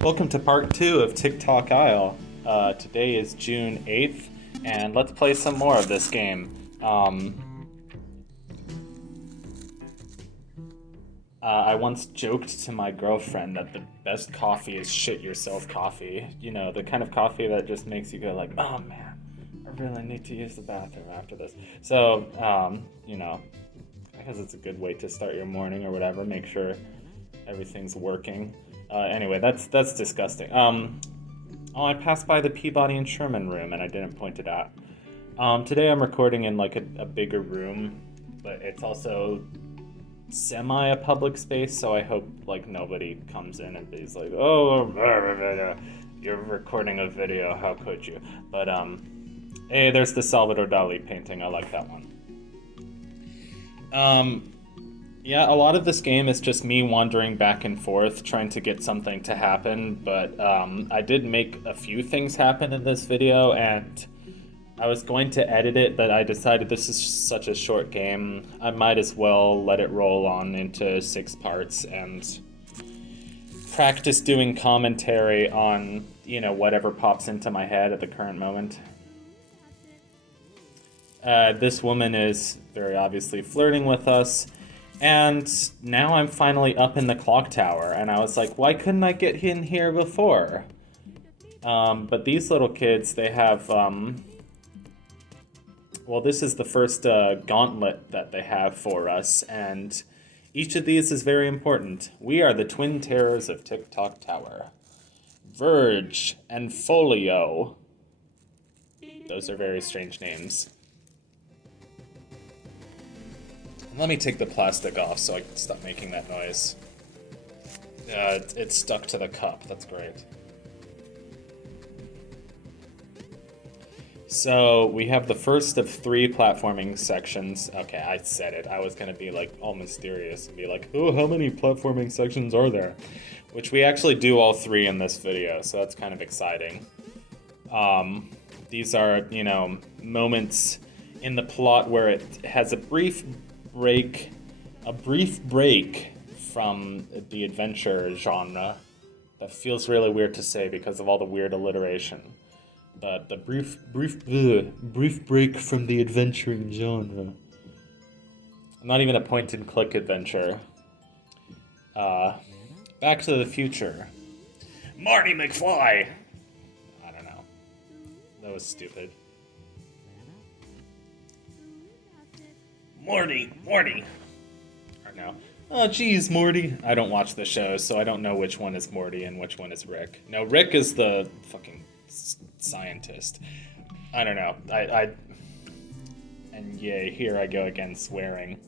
Welcome to part 2 of TikTok Isle. Today is June 8th, and let's play some more of this game. I once joked to my girlfriend that the best coffee is shit yourself coffee. You know, the kind of coffee that just makes you go like, oh man, I really need to use the bathroom after this. So, I guess it's a good way to start your morning or whatever. Make sure everything's working. Anyway, that's disgusting. I passed by the Peabody and Sherman room and I didn't point it out. Today I'm recording in like a bigger room, but it's also semi a public space, so I hope like nobody comes in and is like, oh, you're recording a video, how could you? But hey, there's the Salvador Dali painting. I like that one. Yeah, a lot of this game is just me wandering back and forth trying to get something to happen, but I did make a few things happen in this video, and I was going to edit it, but I decided this is such a short game, I might as well let it roll on into 6 parts and practice doing commentary on, whatever pops into my head at the current moment. This woman is very obviously flirting with us. And now I'm finally up in the clock tower, and I was like, why couldn't I get in here before? But these little kids, they have, well, this is the first gauntlet that they have for us, and each of these is very important. We are the twin terrors of TikTok Tower. Verge and Folio. Those are very strange names. Let me take the plastic off so I can stop making that noise. It's stuck to the cup. That's great. So we have the first of 3 platforming sections. Okay, I said it. I was gonna be like all mysterious and be like, oh, how many platforming sections are there? Which we actually do all 3 in this video, so that's kind of exciting. These are, moments in the plot where it has a brief break from the adventure genre. That feels really weird to say because of all the weird alliteration. But the brief break from the adventuring genre. Not even a point-and-click adventure. Back to the Future. Marty McFly! I don't know. That was stupid. Morty. Or no. Oh, geez, Morty. I don't watch the show, so I don't know which one is Morty and which one is Rick. No, Rick is the fucking scientist. I don't know. And yay, here I go again swearing.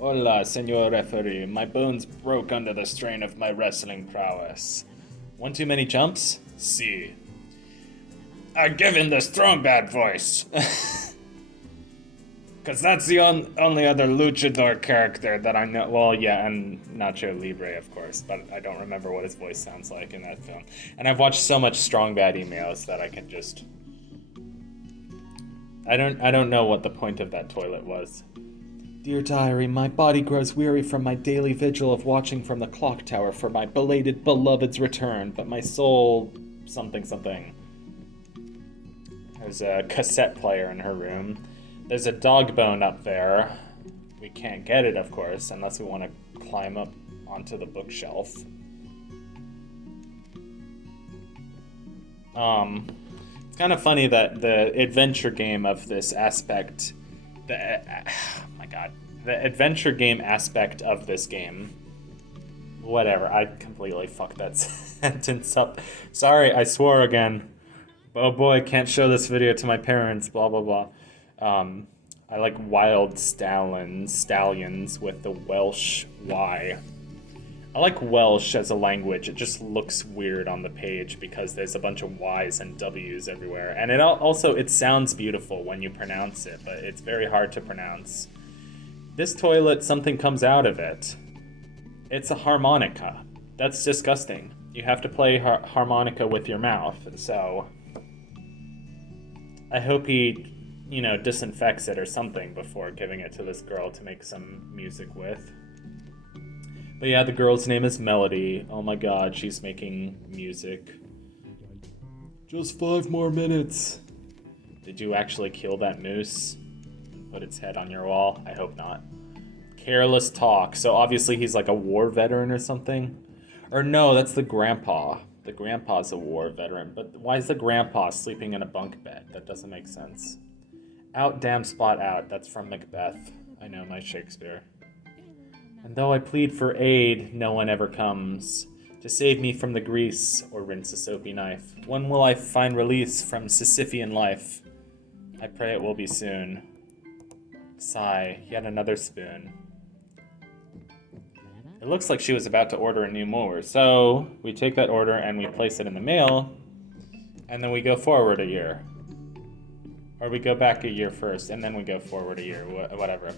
Hola, senor referee. My bones broke under the strain of my wrestling prowess. One too many jumps? See. I give him the strong bad voice. Because that's the only other luchador character that I know. Well, yeah, and Nacho Libre, of course, but I don't remember what his voice sounds like in that film. And I've watched so much Strong Bad emails that I can just... I don't know what the point of that toilet was. Dear diary, my body grows weary from my daily vigil of watching from the clock tower for my belated beloved's return, but my soul... something. There's a cassette player in her room. There's a dog bone up there. We can't get it, of course, unless we want to climb up onto the bookshelf. It's kind of funny that the adventure game of this aspect... The adventure game aspect of this game... Whatever, I completely fucked that sentence up. Sorry, I swore again. Oh boy, can't show this video to my parents, blah blah blah. I like wild stallions with the Welsh Y. I like Welsh as a language. It just looks weird on the page because there's a bunch of Y's and W's everywhere. And it sounds beautiful when you pronounce it, but it's very hard to pronounce. This toilet, something comes out of it. It's a harmonica. That's disgusting. You have to play harmonica with your mouth, so... I hope he... disinfects it or something before giving it to this girl to make some music with. But yeah, the girl's name is Melody. Oh my god, she's making music. Just 5 more minutes. Did you actually kill that moose? Put its head on your wall? I hope not. Careless Tock. So obviously he's like a war veteran or something. Or no, that's the grandpa. The grandpa's a war veteran. But why is the grandpa sleeping in a bunk bed? That doesn't make sense. Out, damn spot out. That's from Macbeth. I know my Shakespeare. And though I plead for aid, no one ever comes to save me from the grease or rinse a soapy knife. When will I find release from Sisyphean life? I pray it will be soon. Sigh, yet another spoon. It looks like she was about to order a new mower, so we take that order and we place it in the mail, and then we go forward a year. Or we go back a year first, and then we go forward a year, whatever.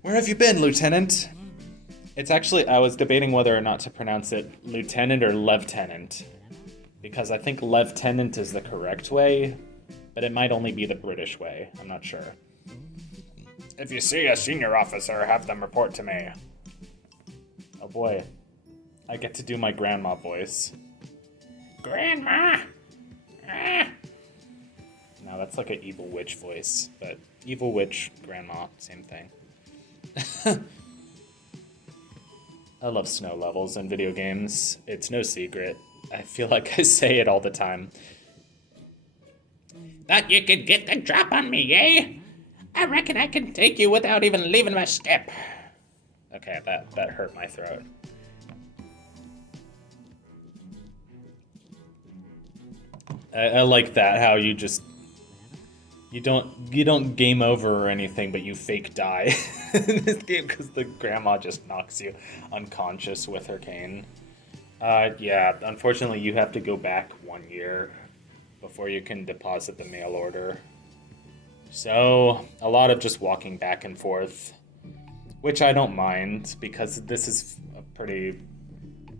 Where have you been, Lieutenant? It's actually, I was debating whether or not to pronounce it Lieutenant or Lieutenant, because I think Lieutenant is the correct way, but it might only be the British way. I'm not sure. If you see a senior officer, have them report to me. Oh boy. I get to do my grandma voice. Grandma! Ah! No, that's like an evil witch voice, but evil witch, grandma, same thing. I love snow levels in video games. It's no secret. I feel like I say it all the time. Thought you could get the drop on me, eh? I reckon I can take you without even leaving my step. Okay, that hurt my throat. I like that, how you just you don't game over or anything, but you fake die in this game because the grandma just knocks you unconscious with her cane. Yeah, unfortunately you have to go back 1 year before you can deposit the mail order. So, a lot of just walking back and forth, which I don't mind, because this is a pretty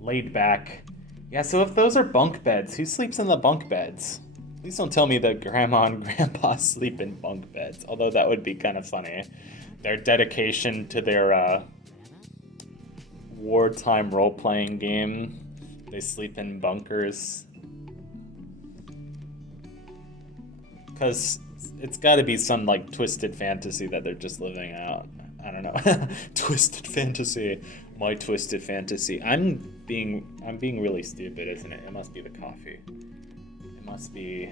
laid back... Yeah, so if those are bunk beds, who sleeps in the bunk beds? Please don't tell me that grandma and grandpa sleep in bunk beds, although that would be kind of funny. Their dedication to their wartime role-playing game, they sleep in bunkers. Because it's got to be some like twisted fantasy that they're just living out. I don't know. Twisted fantasy. My twisted fantasy. I'm being really stupid, isn't it? It must be the coffee. It must be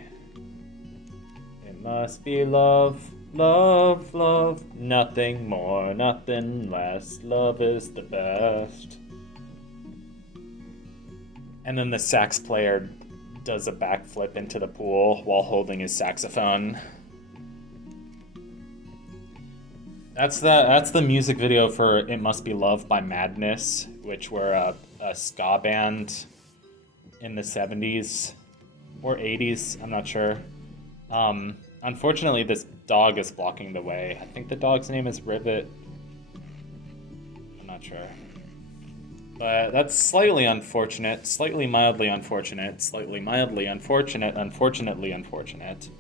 love, love, love. Nothing more, nothing less. Love is the best. And then the sax player does a backflip into the pool while holding his saxophone. That's the music video for It Must Be Love by Madness, which were a ska band in the 70s or 80s, I'm not sure. Unfortunately, this dog is blocking the way. I think the dog's name is Rivet. I'm not sure. But that's slightly unfortunate, slightly mildly unfortunate, slightly mildly unfortunate, unfortunately unfortunate.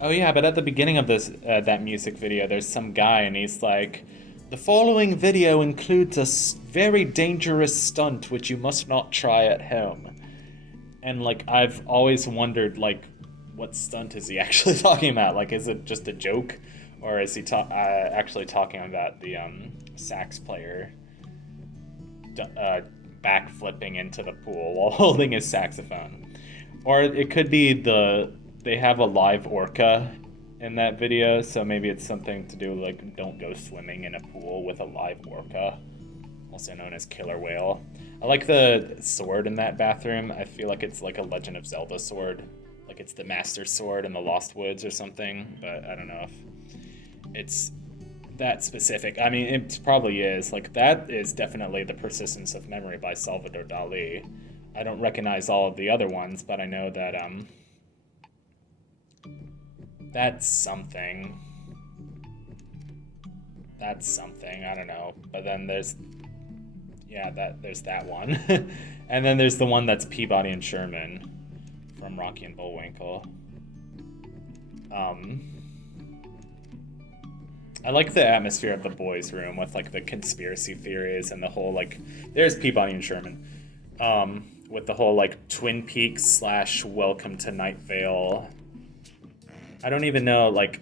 Oh yeah, but at the beginning of this that music video, there's some guy and he's like, the following video includes a very dangerous stunt which you must not try at home. And like, I've always wondered, like, what stunt is he actually talking about? Like, is it just a joke? Or is he actually talking about the sax player backflipping into the pool while holding his saxophone? Or it could be they have a live orca in that video, so maybe it's something to do like don't go swimming in a pool with a live orca, also known as killer whale. I like the sword in that bathroom. I feel like it's like a Legend of Zelda sword, like it's the Master Sword in the Lost Woods or something, but I don't know if it's that specific. I mean, it probably is. Like, that is definitely The Persistence of Memory by Salvador Dali. I don't recognize all of the other ones, but I know that that's something. That's something, I don't know. But then there's there's that one. And then there's the one that's Peabody and Sherman from Rocky and Bullwinkle. I like the atmosphere of the boys' room with like the conspiracy theories and the whole like. There's Peabody and Sherman, with the whole like Twin Peaks slash Welcome to Night Vale. I don't even know like.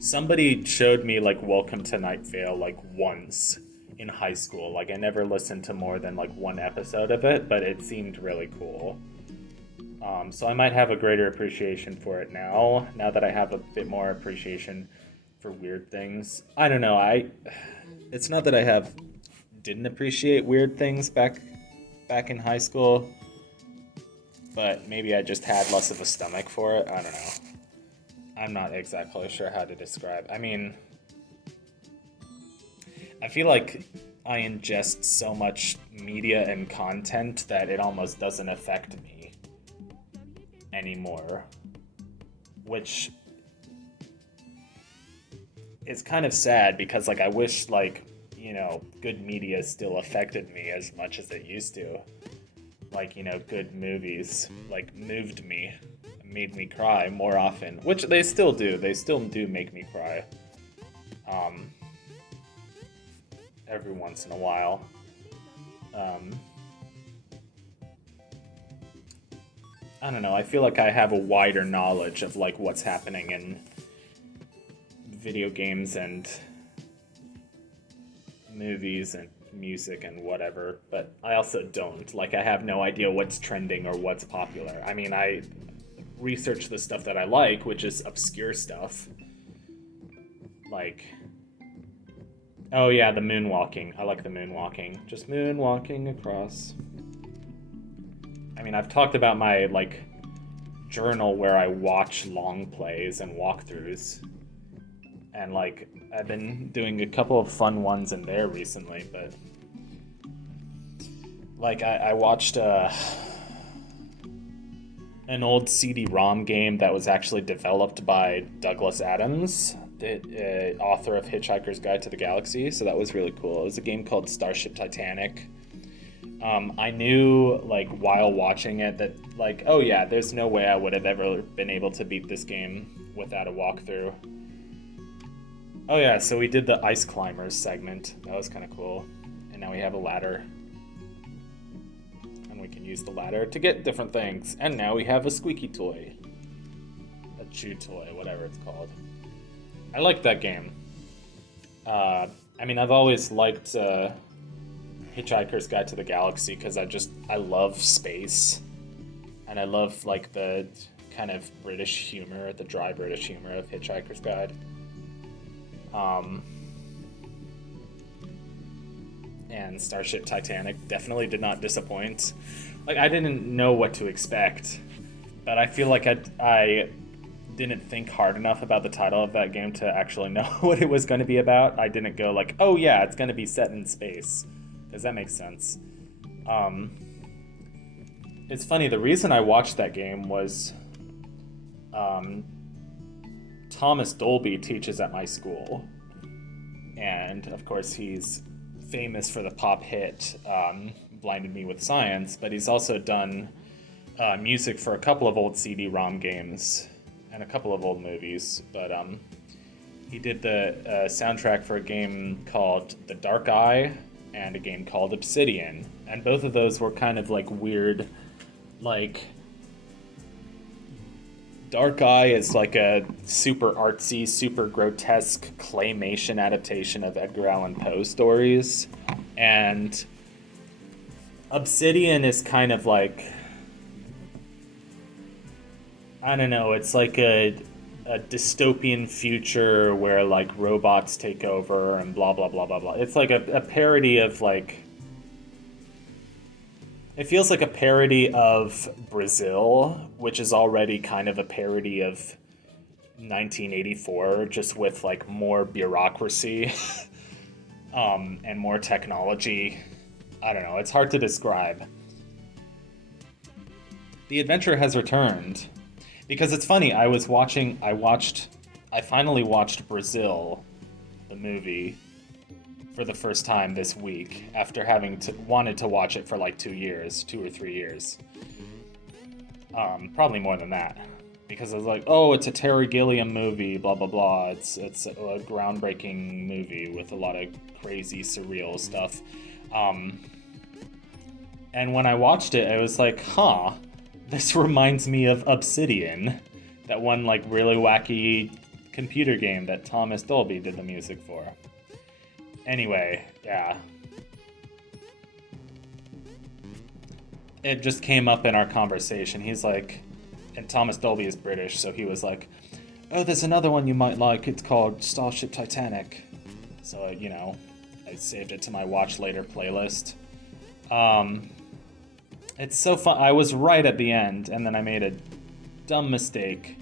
Somebody showed me like Welcome to Night Vale like once in high school. Like I never listened to more than like one episode of it, but it seemed really cool. So I might have a greater appreciation for it now that I have a bit more appreciation for weird things. I don't know, it's not that I didn't appreciate weird things back in high school, but maybe I just had less of a stomach for it. I don't know. I'm not exactly sure how to describe. I mean, I feel like I ingest so much media and content that it almost doesn't affect me anymore, which is kind of sad because like I wish like, you know, good media still affected me as much as it used to. Like, you know, good movies like moved me, made me cry more often, which they still do. They still do make me cry. Every once in a while. I don't know, I feel like I have a wider knowledge of like what's happening in video games and movies and music and whatever, but I also don't. Like I have no idea what's trending or what's popular. I mean, I research the stuff that I like, which is obscure stuff. Like, oh yeah, the moonwalking. I like the moonwalking. Just moonwalking across. I mean, I've talked about my, like, journal where I watch long plays and walkthroughs. And, like, I've been doing a couple of fun ones in there recently, but... Like, I watched an old CD-ROM game that was actually developed by Douglas Adams, the author of Hitchhiker's Guide to the Galaxy, so that was really cool. It was a game called Starship Titanic. I knew, like, while watching it that, like, oh yeah, there's no way I would have ever been able to beat this game without a walkthrough. Oh yeah, so we did the Ice Climbers segment. That was kind of cool. And now we have a ladder. And we can use the ladder to get different things. And now we have a squeaky toy. A chew toy, whatever it's called. I like that game. I mean, I've always liked... Hitchhiker's Guide to the Galaxy because I love space, and I love like the kind of British humor, the dry British humor of Hitchhiker's Guide. And Starship Titanic definitely did not disappoint. Like I didn't know what to expect, but I feel like I didn't think hard enough about the title of that game to actually know what it was going to be about. I didn't go like, oh yeah, it's going to be set in space. Does that make sense? It's funny, the reason I watched that game was Thomas Dolby teaches at my school. And, of course, he's famous for the pop hit Blinded Me with Science, but he's also done music for a couple of old CD-ROM games and a couple of old movies. But he did the soundtrack for a game called The Dark Eye, and a game called Obsidian, and both of those were kind of like weird, like Dark Eye is like a super artsy, super grotesque claymation adaptation of Edgar Allan Poe stories, and Obsidian is kind of like, I don't know, it's like a dystopian future where like robots take over and blah blah blah blah blah. It's like a parody of like, it feels like a parody of Brazil, which is already kind of a parody of 1984, just with like more bureaucracy and more technology. I don't know, it's hard to describe. The adventure has returned. Because it's funny, I finally watched Brazil, the movie, for the first time this week, after having wanted to watch it for like 2 or 3 years. Probably more than that. because I was like, oh, it's a Terry Gilliam movie, blah blah blah. It's a groundbreaking movie with a lot of crazy surreal stuff. And when I watched it, I was like, huh, this reminds me of Obsidian, that one like really wacky computer game that Thomas Dolby did the music for. Anyway, yeah. It just came up in our conversation. He's like, and Thomas Dolby is British, so he was like, oh, there's another one you might like. It's called Starship Titanic. So, I saved it to my watch later playlist. It's so fun. I was right at the end, and then I made a dumb mistake.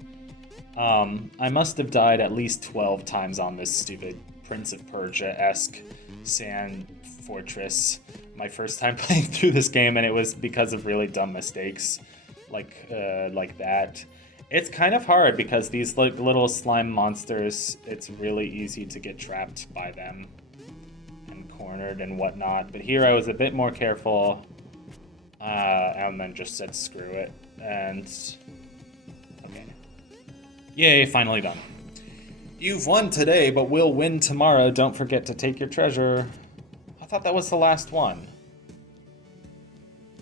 I must have died at least 12 times on this stupid Prince of Persia-esque sand fortress my first time playing through this game, and it was because of really dumb mistakes like that. It's kind of hard because these like little slime monsters, it's really easy to get trapped by them and cornered and whatnot. But here I was a bit more careful, and then just said screw it. And okay, yay! Finally done. You've won today, but we'll win tomorrow. Don't forget to take your treasure. I thought that was the last one.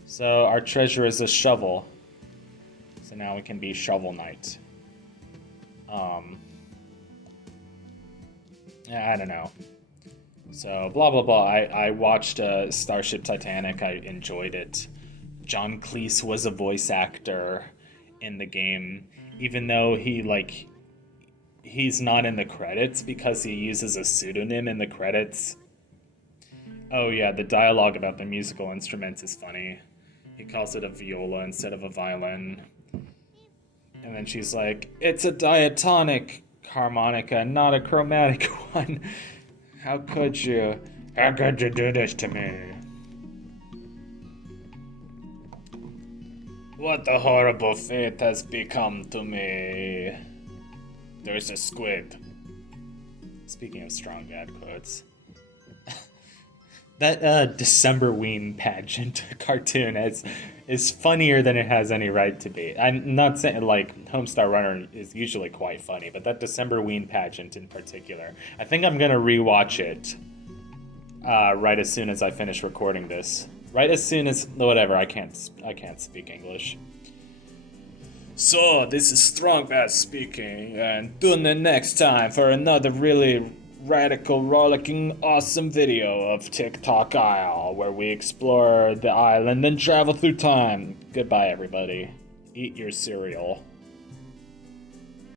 So our treasure is a shovel. So now we can be Shovel Knight. I don't know. So blah blah blah. I watched Starship Titanic. I enjoyed it. John Cleese was a voice actor in the game, even though he's not in the credits because he uses a pseudonym in the credits. Oh yeah, the dialogue about the musical instruments is funny. He calls it a viola instead of a violin. And then she's like, it's a diatonic harmonica, not a chromatic one. How could you? How could you do this to me? What a horrible fate has become to me. There's a squid. Speaking of strong bad quotes. That Decemberween pageant cartoon is funnier than it has any right to be. I'm not saying, Homestar Runner is usually quite funny, but that Decemberween pageant in particular, I think I'm gonna rewatch it right as soon as I finish recording this. Right as soon as, whatever, I can't speak English. So, this is Strong Bad speaking, and tune in next time for another really radical, rollicking, awesome video of TikTok Isle, where we explore the island and travel through time. Goodbye, everybody. Eat your cereal.